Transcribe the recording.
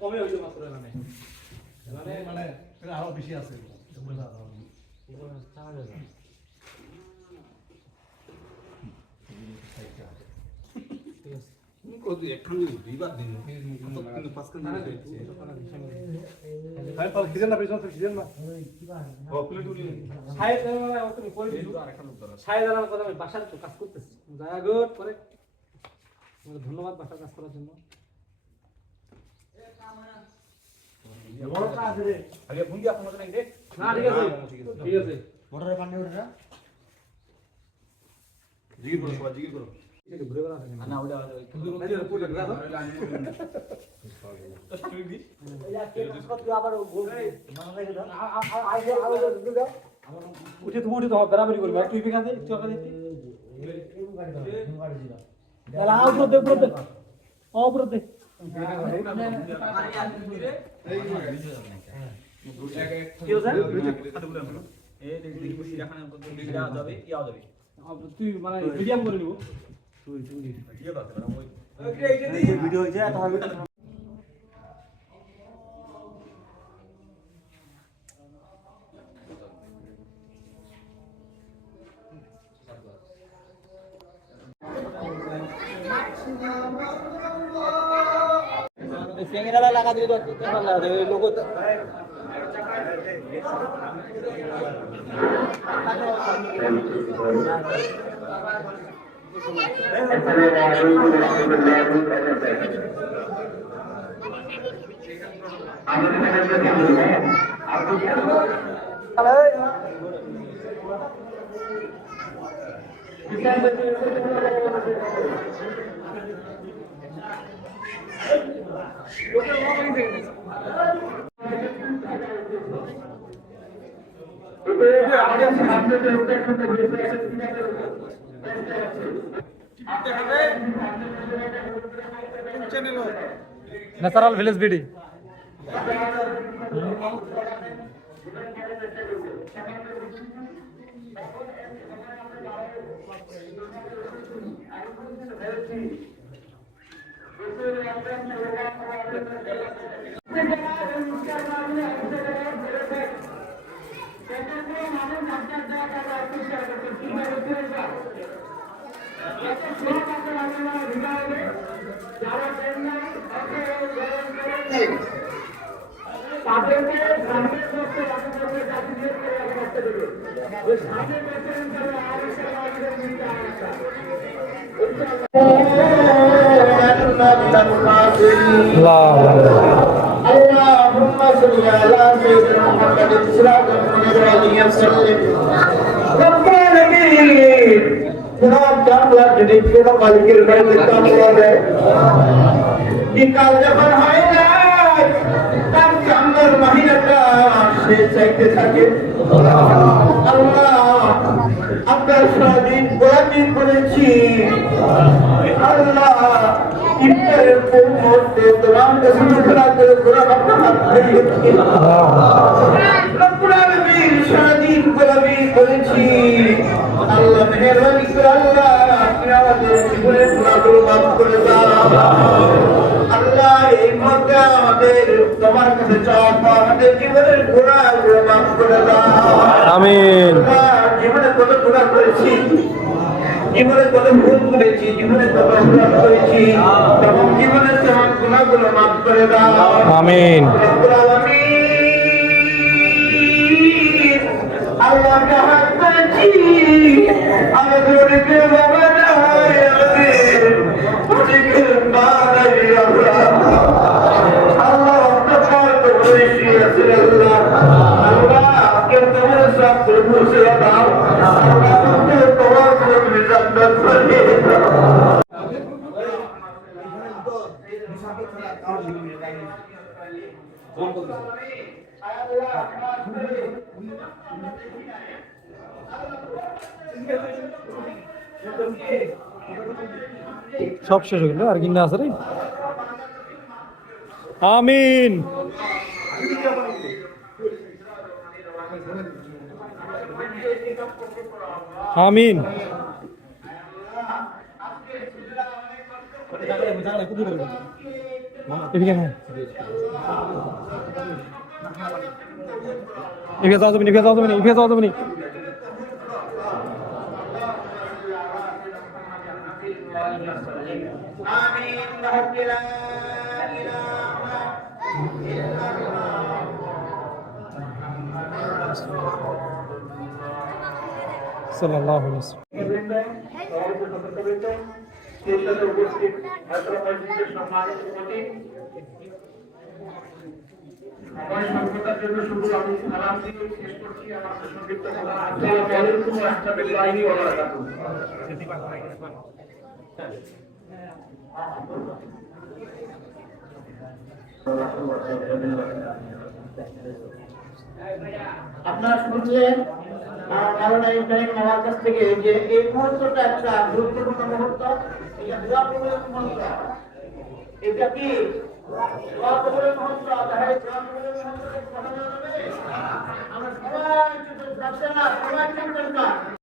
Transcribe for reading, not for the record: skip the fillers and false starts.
কমে হইলো মাত্র মানে আরো বেশি আছে ধন্যবাদ বাসার কাজ করার জন্য। আগে ফোন দিয়ে আপনার নাকি রে না ঠিক আছে ঠিক আছে মোটরে পানি ওঠে না জিগির করো সবাই জিগির করো এটা ঘুরে বেড়া থাকে না ওটা তুমি পুরো ঘুরে দাও তো স্টুডি দি এই কে কত আবার গোল মানে রেখে দাও আরো দাও উঠে তুমি উঠে তো বরাবরই করবে তুই বিকা দে চকা দে এই গাড়ি দিলা এলা আউট দে পুরো দে পুরো দে তুই মানে মিডিয়াম করে নিব ভিডিও হয়েছে ক্যামেরা লাগা দিলে তো ভালো লাগে লোগো ন্যাচারাল ভিলেজ বিডি اللهم صل على سيدنا محمد صلى الله عليه وسلم رب العالمين جناب জানলা যদি কোন মালিকের বাড়িতে কাম করে বিকাল যখন হয় না তার চাঁদের মাহিনাটা সে চাইতে থাকে আল্লাহ আপনার স্বাধীন গোলামি করেছি আল্লাহ ইফতারের মুহূর্তে তোমার কাছে মুখরা করে গোলাম আপনার হাত ধরেছি রব্বুল আলামিন স্বাধীন গোলামি করেছি আল্লাহ মেহেরবানি করে আল্লাহ আপনি আমাদের জীবনের গুনাহগুলো মাফ করে দাও আল্লাহ এই মুহূর্তে আমাদের তোমার কাছে চাওয়া আমাদের জীবনের গুনাহগুলো মাফ করে দাও আমিন জীবনে কত গুনাহ করেছি জীবনে কত ভুল করেছি জীবনে কত অপরাধ করেছি তখন জীবনে তোমার গুনাহগুলো মাফ করে দাও আমিন রব্বুল আলামিন আল্লাহ হাত পেয়েছি আমাদের অনেকে বাবা নাই আমাদের অনেকে মা নাই আল্লাহ আপনার তো বেশি আছে আল্লাহ আল্লাহ আজকে তোমার সব প্রভু সেবা দাও আল্লাহ তোমার প্রভু জান্নাত বানিয়ে দাও সব শেষ হয়ে গেল আর কিনা আছে রে আমিন আমিন এদিকে না এদিকে যাও তুমি এদিকে যাও তুমি এদিকে যাও তুমি آمين رب لا إله إلا সাল্লাল্লাহু আলাইহি ওয়াসাল্লাম আমার সর্বদার জন্য শুধু আমি সালাম দিয়ে শেষ করছি আমার সংক্ষিপ্ত সালাম আসসালামু আলাইকুম ওয়া রাহমাতুল্লাহি ওয়া বারাকাতুহু আপনারা শুনলেন মাওলানা ইব্রাহিম আমার কাছ থেকে যে এই মুহূর্তটা একটা গুরুত্বপূর্ণ মুহূর্ত এটা দোয়া কবুলের মুহূর্ত এটা কি দোয়া কবুলের মুহূর্ত তাহলে দোয়া কবুলের মুহূর্তে কথা বলবে আমরা সবাই চুপ থাকতে না সবাই চুপ থাকতে